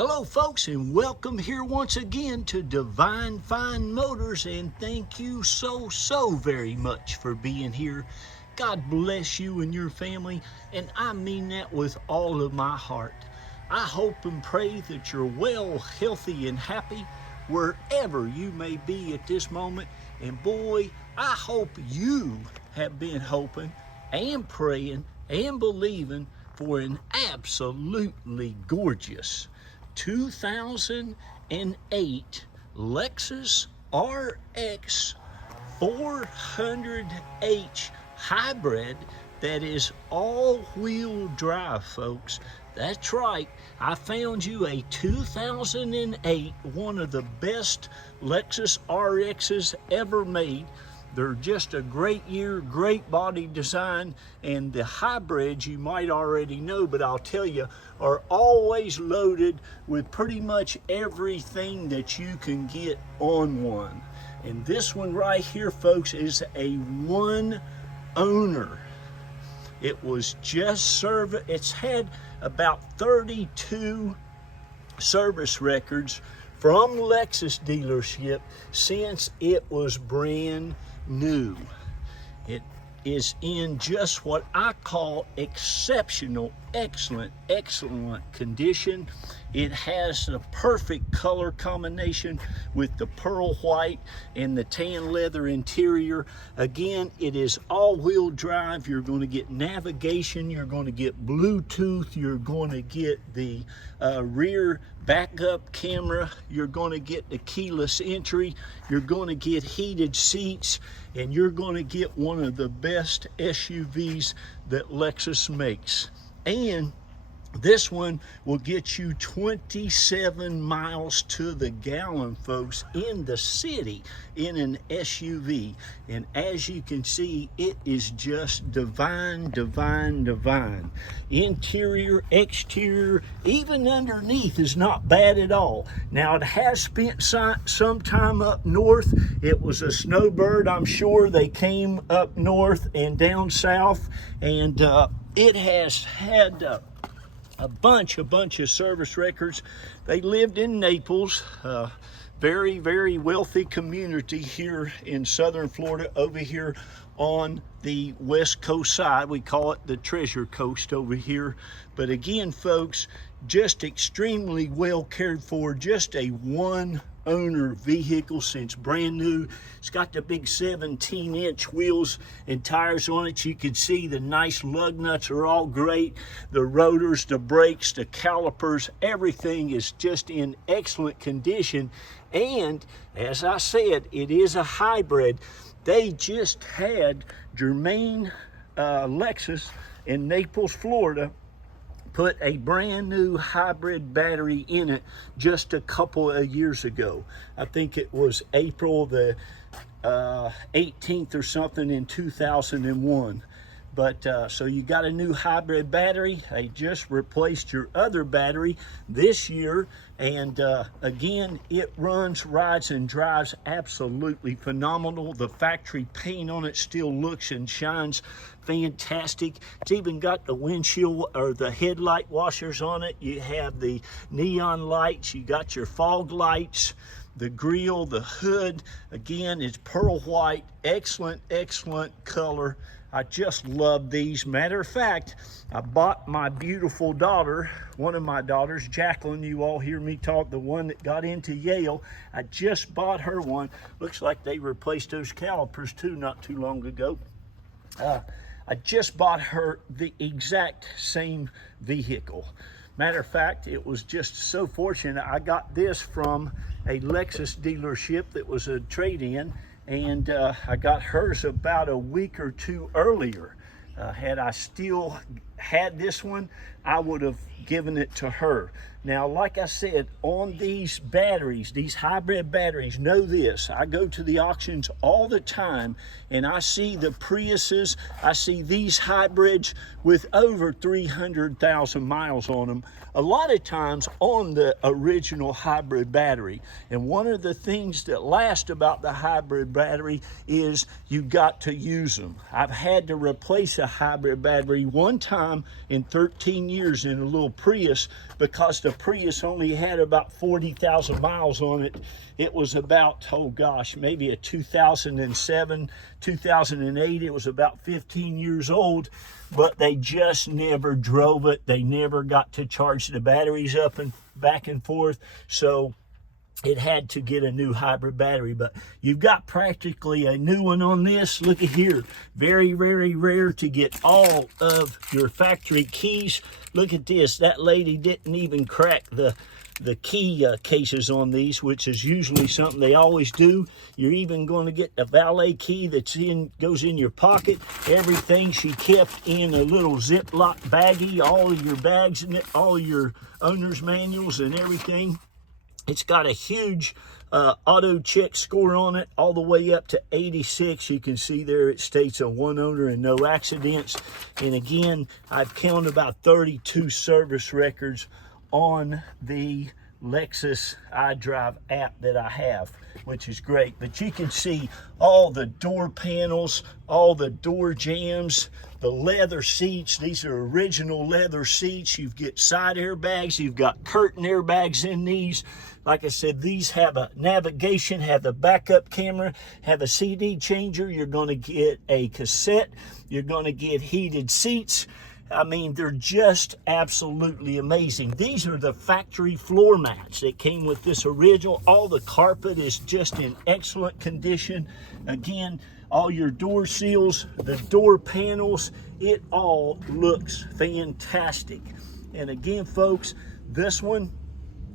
Hello folks, and welcome here once again to Divine Fine Motors, and thank you so very much for being here. God bless you and your family, and I mean that with all of my heart. I hope and pray that you're well, healthy, and happy wherever you may be at this moment. And boy, I hope you have been hoping and praying and believing for an absolutely gorgeous 2008 LEXUS RX400h hybrid that is all-wheel drive, folks. That's right, I found you a 2008, one of the best LEXUS RXs ever made. They're just a great year, great body design, and the hybrids you might already know, but I'll tell you, are always loaded with pretty much everything that you can get on one. And this one right here, folks, is a one owner. It was just it's had about 32 service records from Lexus dealership since it was brand new. It is in just what I call exceptional, excellent condition. It has the perfect color combination with the pearl white and the tan leather interior. Again, it is all-wheel drive. You're going to get navigation, you're going to get Bluetooth, you're going to get the rear backup camera, you're going to get the keyless entry, you're going to get heated seats, and you're going to get one of the best SUVs that Lexus makes. And this one will get you 27 miles to the gallon, folks, in the city in an SUV. And as you can see, it is just divine. Interior, exterior, even underneath is not bad at all. Now, it has spent some time up north. It was a snowbird. I'm sure they came up north and down south, and it has had a bunch of service records. They lived in Naples, very wealthy community here in southern Florida, over here on the west coast side. We call it the Treasure Coast over here. But again, folks, just extremely well cared for, just a one owner vehicle since brand new. It's got the big 17-inch wheels and tires on it. You can see the nice lug nuts are all great. The rotors, the brakes, the calipers, everything is just in excellent condition. And as I said, it is a hybrid. They just had Germain Lexus in Naples, Florida, put a brand new hybrid battery in it just a couple of years ago. I think it was April the 18th or something in 2001. But so you got a new hybrid battery. They just replaced your other battery this year, and again, it runs, rides, and drives absolutely phenomenal. The factory paint on it still looks and shines fantastic. It's even got the windshield or the headlight washers on it. You have the neon lights, you got your fog lights, the grille, the hood. Again, it's pearl white, excellent color. I just love these. Matter of fact, I bought my beautiful daughter, one of my daughters, Jacqueline, you all hear me talk, the one that got into Yale. I just bought her one. Looks like they replaced those calipers too not too long ago. I just bought her the exact same vehicle. Matter of fact, it was just so fortunate. I got this from a Lexus dealership that was a trade-in, and I got hers about a week or two earlier. Had I still had this one, I would have given it to her. Now, like I said, on these batteries, these hybrid batteries, know this, I go to the auctions all the time and I see the Priuses, I see these hybrids with over 300,000 miles on them, a lot of times on the original hybrid battery. And one of the things that lasts about the hybrid battery is you got to use them. I've had to replace a hybrid battery one time time in 13 years in a little Prius, because the Prius only had about 40,000 miles on it. It was about, oh gosh, maybe a 2007, 2008. It was about 15 years old, but they just never drove it. They never got to charge the batteries up and back and forth. So it had to get a new hybrid battery, but you've got practically a new one on this. Look at here. Very, very rare to get all of your factory keys. Look at this. That lady didn't even crack the key cases on these, which is usually something they always do. You're even going to get a valet key that's goes in your pocket. Everything she kept in a little Ziploc baggie, all of your bags in it, all your owner's manuals and everything. It's got a huge auto check score on it, all the way up to 86. You can see there it states a 1 owner and no accidents. And again, I've counted about 32 service records on the Lexus iDrive app that I have, which is great. But you can see all the door panels, all the door jambs, the leather seats. These are original leather seats. You get side airbags, you've got curtain airbags in these. Like I said, these have a navigation, have the backup camera, have a CD changer. You're going to get a cassette. You're going to get heated seats. I mean, they're just absolutely amazing. These are the factory floor mats that came with this original. All the carpet is just in excellent condition. Again, all your door seals, the door panels, it all looks fantastic. And again, folks, this one,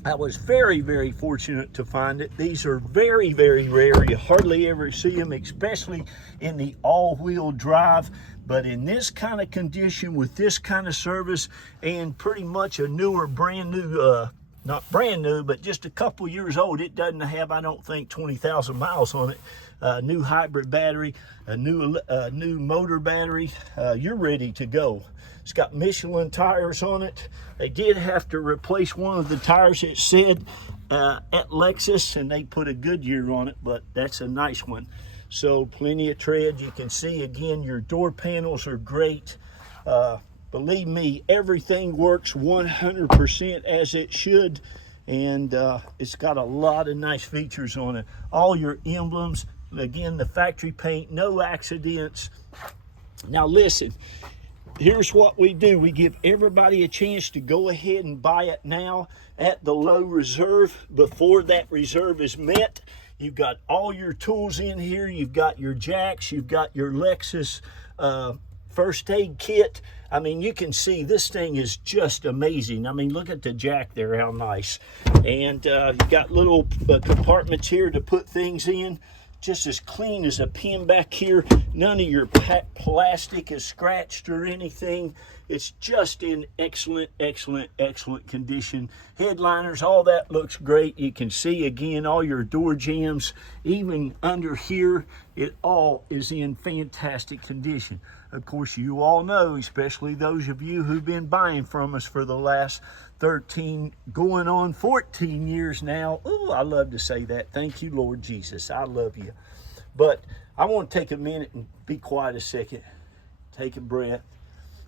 I was very, very fortunate to find it. These are very, very rare. You hardly ever see them, especially in the all-wheel drive. But in this kind of condition, with this kind of service, and pretty much a newer, brand new, not brand new, but just a couple years old. It doesn't have, I don't think, 20,000 miles on it. New hybrid battery, a new motor battery. You're ready to go. It's got Michelin tires on it. They did have to replace one of the tires, it said, at Lexus, and they put a Goodyear on it, but that's a nice one. So plenty of tread. You can see, again, your door panels are great. Believe me, everything works 100% as it should, and it's got a lot of nice features on it. All your emblems, again, the factory paint, no accidents. Now listen, here's what we do. We give everybody a chance to go ahead and buy it now at the low reserve before that reserve is met. You've got all your tools in here. You've got your jacks. You've got your Lexus first aid kit. I mean, you can see this thing is just amazing. I mean, look at the jack there, how nice. And you've got little compartments here to put things in. Just as clean as a pin back here. None of your plastic is scratched or anything. It's just in excellent, excellent, excellent condition. Headliners, all that looks great. You can see, again, all your door jambs, even under here, it all is in fantastic condition. Of course, you all know, especially those of you who've been buying from us for the last 13, going on 14 years now. Oh, I love to say that. Thank you, Lord Jesus. I love you. But I want to take a minute and be quiet a second, take a breath,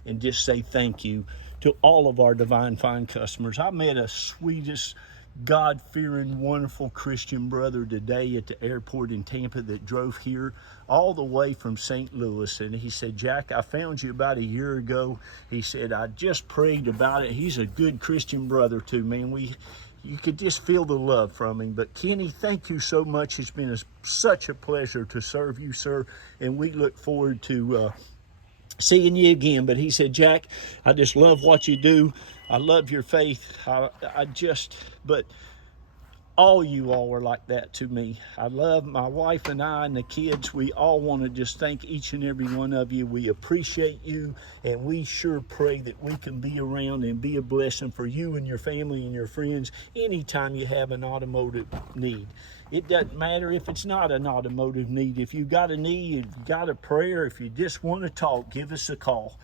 and just say thank you to all of our Divine Find customers. I met a sweetest, God-fearing, wonderful Christian brother today at the airport in Tampa that drove here all the way from St. Louis. And he said, Jack, I found you about a year ago. He said, I just prayed about it. He's a good Christian brother too, man. You could just feel the love from him. But Kenny, thank you so much. It's been such a pleasure to serve you, sir. And we look forward to seeing you again. But he said, Jack, I just love what you do. I love your faith. But all you all are like that to me. I love my wife and I and the kids. We all want to just thank each and every one of you. We appreciate you, and we sure pray that we can be around and be a blessing for you and your family and your friends anytime you have an automotive need. It doesn't matter if it's not an automotive need. If you've got a need, if you've got a prayer, if you just want to talk, give us a call.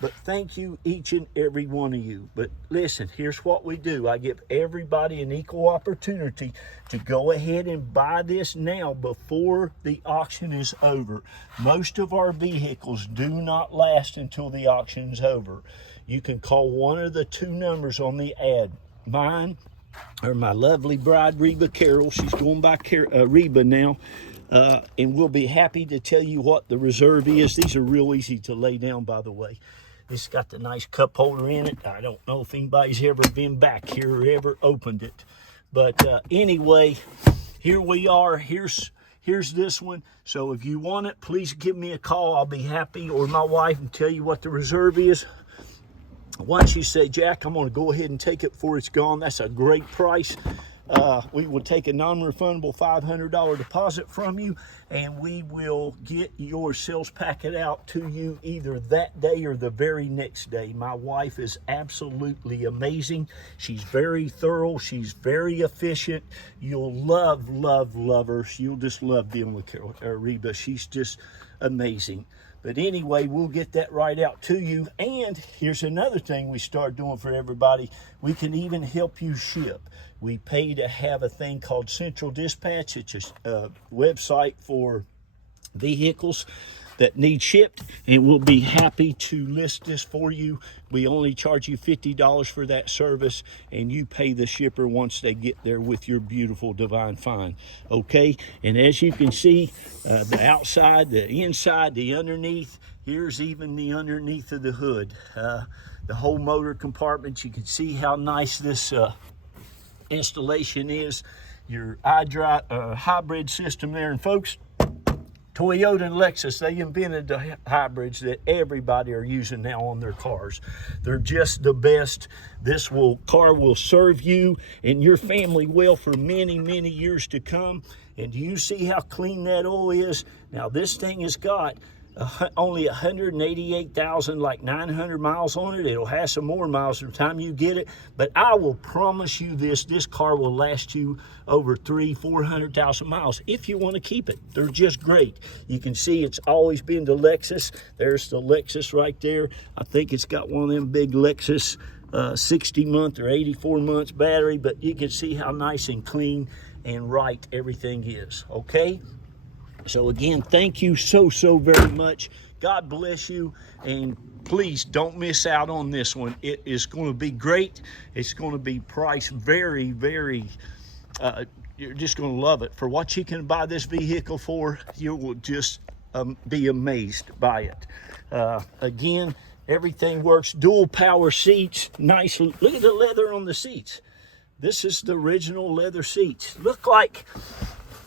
But thank you, each and every one of you. But listen, here's what we do. I give everybody an equal opportunity to go ahead and buy this now before the auction is over. Most of our vehicles do not last until the auction's over. You can call one of the 2 numbers on the ad. Mine, or my lovely bride, Reba Carroll. She's going by Reba now. And we'll be happy to tell you what the reserve is. These are real easy to lay down, by the way. This got the nice cup holder in it. I don't know if anybody's ever been back here or ever opened it. But anyway, here we are. Here's this one. So if you want it, please give me a call. I'll be happy, or my wife, and tell you what the reserve is. Once you say, Jack, I'm going to go ahead and take it before it's gone, that's a great price. We will take a non-refundable $500 deposit from you, and we will get your sales packet out to you either that day or the very next day. My wife is absolutely amazing. She's very thorough. She's very efficient. You'll love her. You'll just love dealing with Reba. She's just amazing. But anyway, we'll get that right out to you. And here's another thing we start doing for everybody. We can even help you ship. We pay to have a thing called Central Dispatch. It's a website for vehicles that need shipped, and we'll be happy to list this for you. We only charge you $50 for that service, and you pay the shipper once they get there with your beautiful Divine Find. Okay, and as you can see, the outside, the inside, the underneath, here's even the underneath of the hood. The whole motor compartment, you can see how nice this installation is. Your hybrid system there, and folks, Toyota and Lexus, they invented the hybrids that everybody are using now on their cars. They're just the best. This car will serve you and your family well for many, many years to come. And do you see how clean that oil is? Now, this thing has got only 188,000, like 900 miles on it. It'll have some more miles by the time you get it, but I will promise you this car will last you over 300,000-400,000 miles if you want to keep it. They're just great. You can see it's always been the Lexus. There's the Lexus right there. I think it's got one of them big Lexus 60-month or 84 months battery, but you can see how nice and clean and right everything is. Okay, so again, thank you so very much. God bless you, and please don't miss out on this one. It is going to be great. It's going to be priced very you're just going to love it. For what you can buy this vehicle for, you will just be amazed by it. Again, everything works. Dual power seats. Nice. Look at the leather on the seats. This is the original leather seats. Look like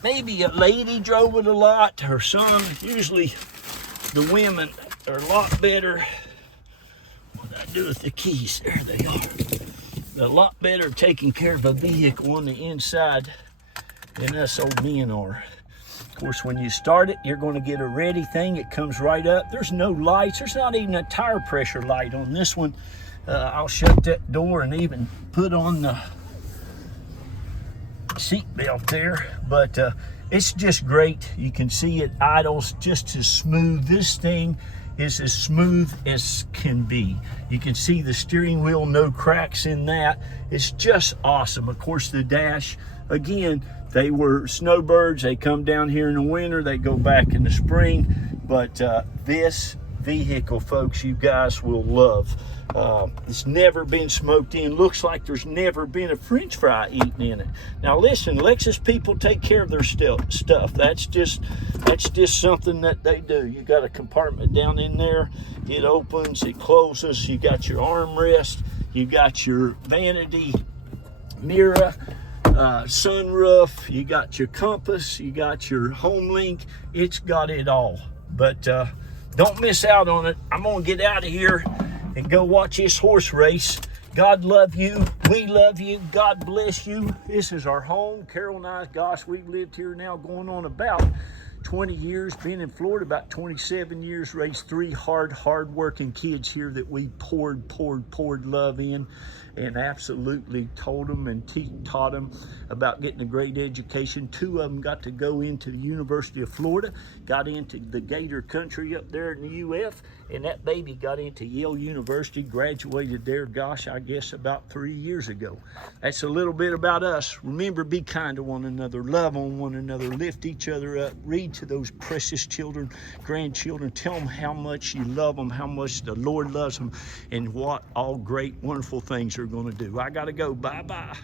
maybe a lady drove it a lot, her son. Usually the women are a lot better. What did I do with the keys? There they are. A lot better taking care of a vehicle on the inside than us old men are. Of course, when you start it, you're going to get a ready thing. It comes right up. There's no lights. There's not even a tire pressure light on this one. I'll shut that door and even put on the seat belt there, but it's just great. You can see it idles just as smooth. This thing is as smooth as can be. You can see the steering wheel, no cracks in that. It's just awesome. Of course, the dash, again, they were snowbirds. They come down here in the winter, they go back in the spring, but this vehicle, folks, you guys will love. It's never been smoked in. Looks like there's never been a French fry eaten in it. Now listen, Lexus people take care of their stuff. That's just something that they do. You got a compartment down in there. It opens, it closes. You got your armrest. You got your vanity mirror, sunroof. You got your compass. You got your home link. It's got it all. But don't miss out on it. I'm gonna get out of here and go watch this horse race. God love you. We love you. God bless you. This is our home. Carol and I, gosh, we've lived here now going on about 20 years. Been in Florida about 27 years. Raised 3 hard-working kids here that we poured love in. and absolutely told them and taught them about getting a great education. 2 of them got to go into the University of Florida, got into the Gator country up there in the UF, and that baby got into Yale University, graduated there, gosh, I guess about 3 years ago. That's a little bit about us. Remember, be kind to one another, love on one another, lift each other up, read to those precious children, grandchildren, tell them how much you love them, how much the Lord loves them, and what all great, wonderful things they're going to do. I got to go. Bye-bye.